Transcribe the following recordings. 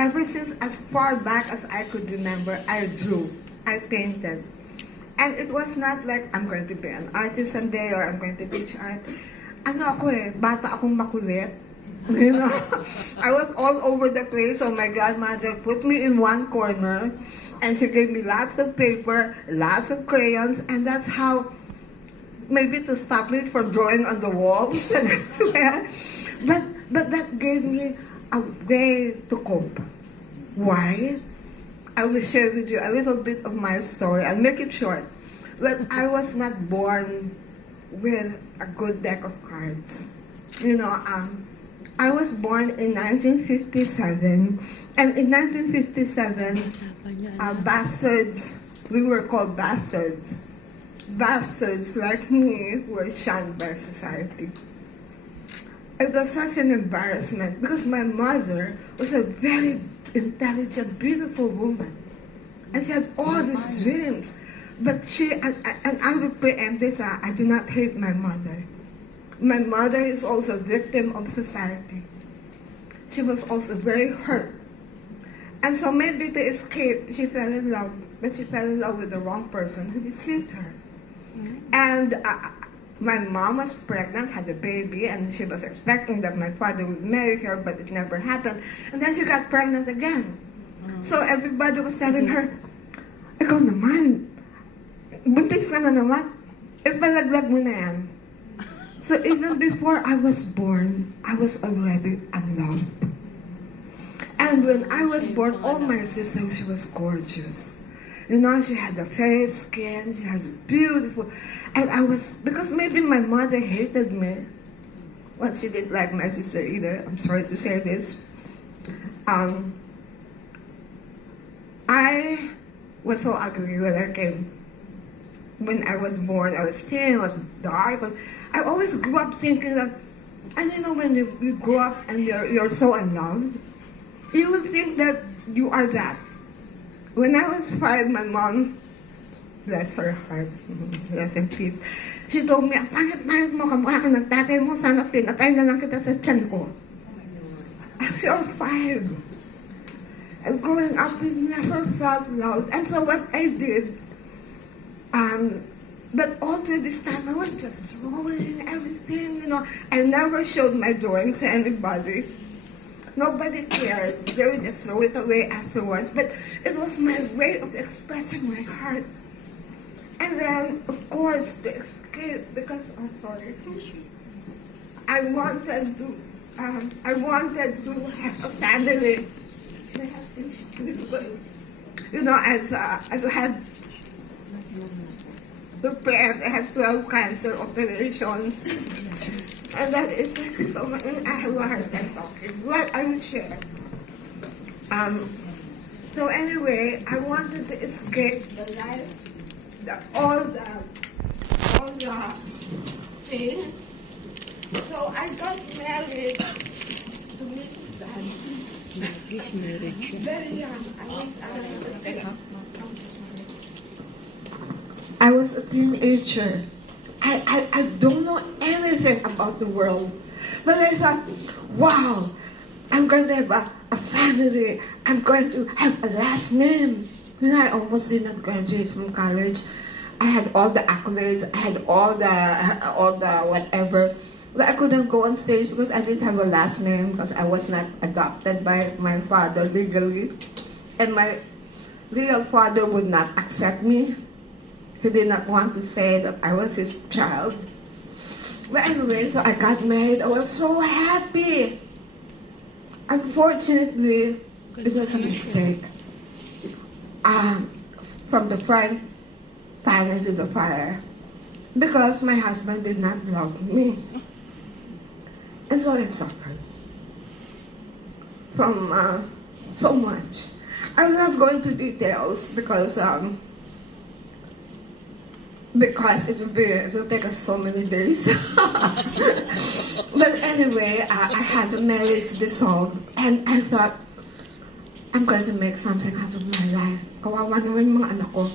ever since as far back as I could remember, I drew, I painted. And it was not like, I'm going to be an artist someday or I'm going to teach art. Ano ako bata akong makulit. You know, I was all over the place, so my grandmother put me in one corner, and she gave me lots of paper, lots of crayons, and that's how, maybe to stop me from drawing on the walls. But that gave me a way to cope. Why? I will share with you a little bit of my story. I'll make it short. But I was not born with a good deck of cards. You know, I was born in 1957, and in 1957, bastards, we were called bastards. Bastards like me were shunned by society. It was such an embarrassment because my mother was a very intelligent, beautiful woman. And she had all these dreams. But and I will preempt this, I do not hate my mother. My mother is also a victim of society. She was also very hurt. And so maybe to escape, she fell in love, but she fell in love with the wrong person who deceived her. And my mom was pregnant, had a baby, and she was expecting that my father would marry her, but it never happened. And then she got pregnant again. So everybody was telling her, ikaw naman, buntis ka na naman, ipalaglag mo na yan. So even before I was born, I was already unloved. And when I was born, all my sisters, she was gorgeous. You know, she had a fair skin, she was beautiful. And I was, because maybe my mother hated me. Well, she didn't like my sister either. I'm sorry to say this. I was so ugly when I was born. I was thin, I was dark. I always grew up thinking that, and you know, when you grow up and you're so unloved, you would think that you are that. When I was 5, my mom, bless her heart, rest in peace, she told me, ang pangit-pangit mo, kamukha ka ng tatay mo, sana pinatay na lang kita sa tiyan ko. As you're 5. And growing up, we never felt loved. And so what I did, but all through this time, I was just drawing everything, you know. I never showed my drawings to anybody. Nobody cared. They would just throw it away afterwards. But it was my way of expressing my heart. And then, of course, to escape, because, I wanted to have a family. You know, I've had prepared. I had 12 cancer operations. And that is so much. I have a hard time talking. What I will share. So anyway, I wanted to escape the life, all the thing. So I got married to Mrs. Dad. Very young. I was a teenager. I don't know anything about the world. But I thought, wow, I'm going to have a family. I'm going to have a last name. You know, I almost did not graduate from college. I had all the accolades. I had all the whatever. But I couldn't go on stage because I didn't have a last name because I was not adopted by my father legally. And my real father would not accept me. He did not want to say that I was his child. But anyway, so I got married. I was so happy. Unfortunately, it was a mistake. From the frying pan into the fire. Because my husband did not love me. And so I suffered. From so much. I'm not going to details because it will take us so many days. But anyway, I had the marriage dissolved, and I thought, I'm going to make something out of my life. Kawawa naman yung mga anak ko.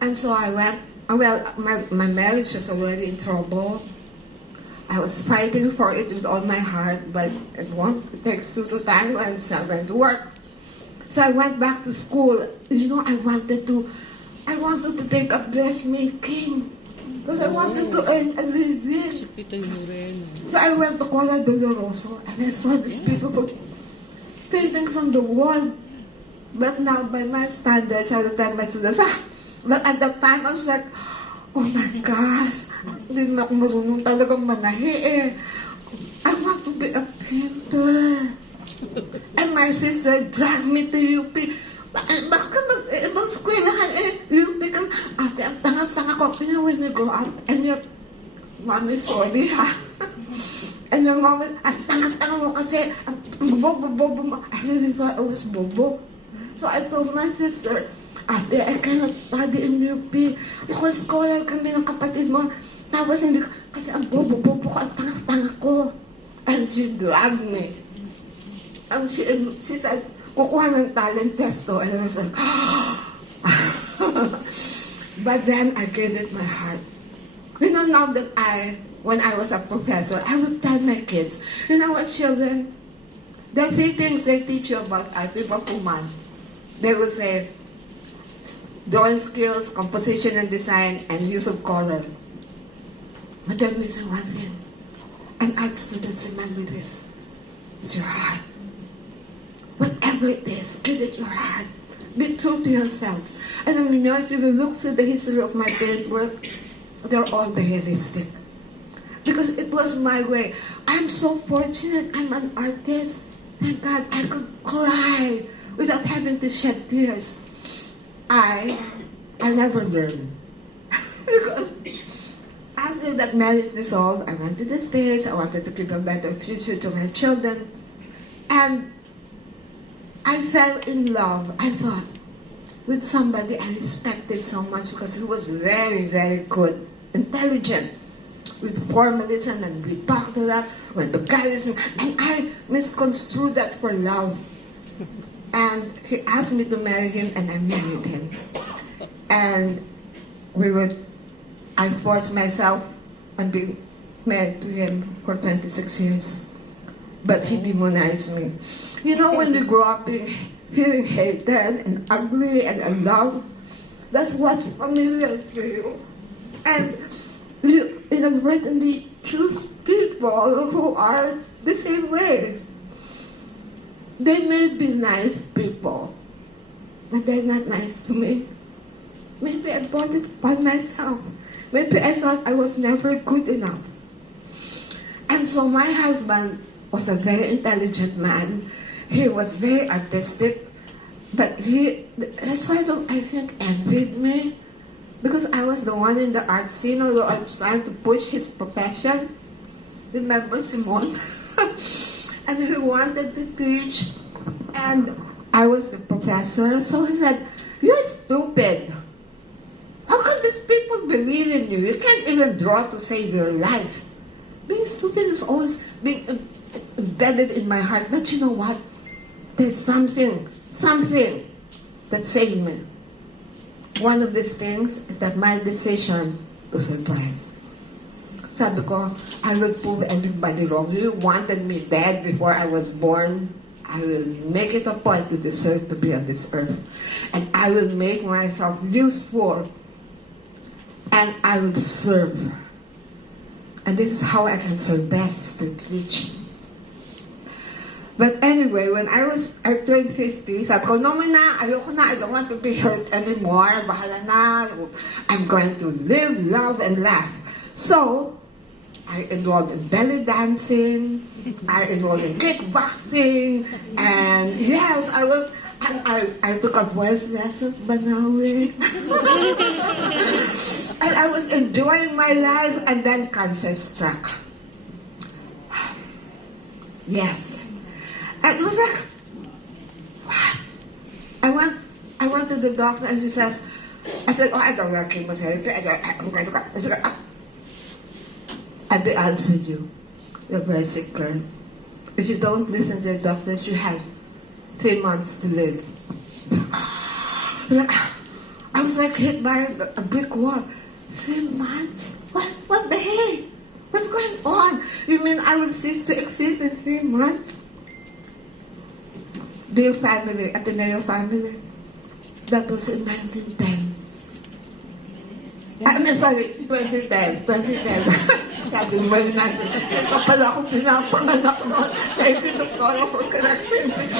And so I went, well, my marriage was already in trouble. I was fighting for it with all my heart, but it takes two to tango and it's not going to work. So I went back to school. You know, I wanted to take up dressmaking because I wanted to earn a living. So I went to Cola Doloroso and I saw these beautiful paintings on the wall. But now, by my standards, I would tell my students, but at that time, I was like, oh my gosh, hindi na ako marunong talagang manahi eh. I want to be a painter. And my sister dragged me to UP. Bakit ka mag-ibang eskwelahan eh? UP ka, ate, ang tanga-tanga ko. When we go out, and your mommy, sorry ha. And your mom, ang tanga-tanga mo kasi, ang bobo-bobo mo. I really thought I was bobo. So I told my sister, ate, I cannot study in UP because scholar kami ng kapatid mo. Tapos hindi ko, kasi ang bobo-bobo ko, ang tanga-tanga ko. And she dragged me. And she said, kukuha ng talent test to. And I was like, but then I gave it my heart. You know, now that when I was a professor, I would tell my kids, you know what, children? There are 3 things they teach you about art, Puman. They would say, drawing skills, composition and design, and use of color. But they're missing one thing. And art students, remember this. It's your heart. Whatever it is, give it your heart. Be true to yourselves. And I mean, if you look through the history of my paint work, they're all realistic. Because it was my way. I'm so fortunate. I'm an artist. Thank God I could cry without having to shed tears. I never learned. Because after that marriage dissolved, I went to the States. I wanted to give a better future to my children. And I fell in love, I thought, with somebody I respected so much because he was very, very good, intelligent, with formalism, and we talked a lot, went to college, and I misconstrued that for love. And he asked me to marry him, and I married him. And I forced myself on being married to him for 26 years. But he demonized me. You know, when we grow up feeling hated and ugly and unloved, that's what's familiar to you. And you inadvertently choose people who are the same way. They may be nice people, but they're not nice to me. Maybe I bought it by myself. Maybe I thought I was never good enough. And so my husband was a very intelligent man. He was very artistic, but he sort of, I think, envied me because I was the one in the art scene, although I was trying to push his profession. Remember Simon? And he wanted to teach, and I was the professor. So he said, "You're stupid. How can these people believe in you? You can't even draw to save your life." Being stupid is always being embedded in my heart. But you know what? There's something that saved me. One of these things is that my decision to survive. Sabi ko, I will prove everybody wrong. You wanted me dead before I was born. I will make it a point to deserve to be on this earth. And I will make myself useful. And I will serve. And this is how I can serve best to teach. But anyway, when I turned 50, sabi ko, no, ayoko na, I don't want to be hurt anymore. Bahala na. I'm going to live, love, and laugh. So, I enrolled in belly dancing, I enrolled in kickboxing, and yes, I took a voice lessons, Banawi. And I was enjoying my life, and then cancer struck. Yes. And it was like, what? I went to the doctor, and she says, I said, oh, I don't like chemotherapy. I'm going to go. I said, I'll be honest with you. You're a very sick girl. If you don't listen to your doctors, you have 3 months to live. I was like hit by a brick wall. 3 months? What the heck? What's going on? You mean I will cease to exist in 3 months? Dear family, Ateneo family, that was in 1910. I'm sorry, 2010. Sabi mo yun natin. Kapala ako pinapanganak noon. Thank you, Dr. for correcting me.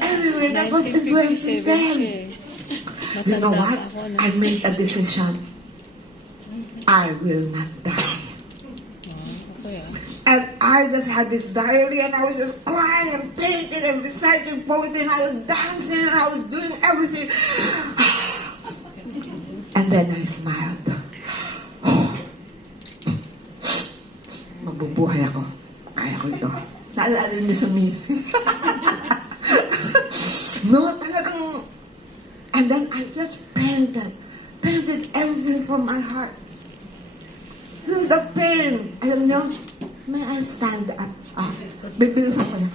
Anyway, that was in 2010. You know what? I made a decision. I will not die. And I just had this diary and I was just crying and painting and reciting poetry and I was dancing and I was doing everything. And then I smiled. Mabubuhay ako. Kaya ko ito. Naalala niyo sa miss. No, talagang... And then I just painted everything from my heart. Through the pain. Alam niyo, may I stand up? Bibilisan ko na.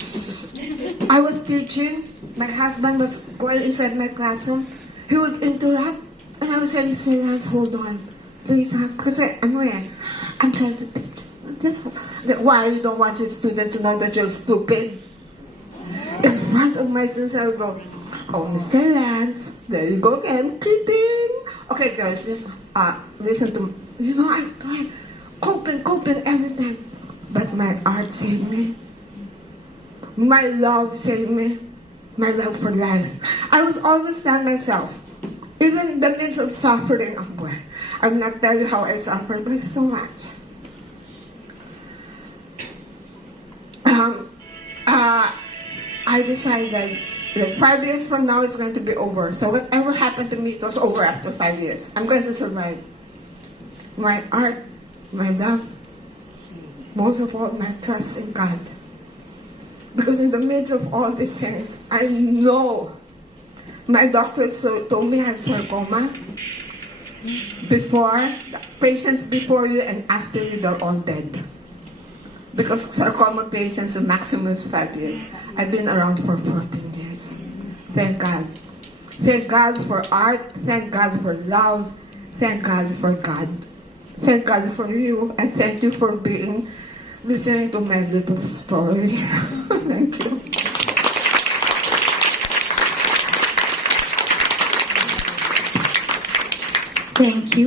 I was teaching. My husband was going inside my classroom. He would interrupt. And I was saying, Mr. Lance, hold on. Please, kasi ano I'm trying to teach. Just, why you don't want your students to know that you're stupid? In front of my students, I would go, oh, Mr. Lance, there you go again, cheating. Okay, girls, listen to me. You know, I tried coping everything. But my art saved me. My love saved me. My love for life. I would always tell myself, even in the midst of suffering, oh boy, I will not tell you how I suffered, but so much. I decided that 5 years from now it's going to be over. So whatever happened to me, it was over after 5 years. I'm going to survive. My art, my love, most of all, my trust in God. Because in the midst of all these things, I know my doctors told me I have sarcoma. Before, patients before you and after you, they're all dead. Because sarcoma patients, the maximum is 5 years. I've been around for 14 years. Thank God. Thank God for art. Thank God for love. Thank God for God. Thank God for you. And thank you for listening to my little story. Thank you. Thank you.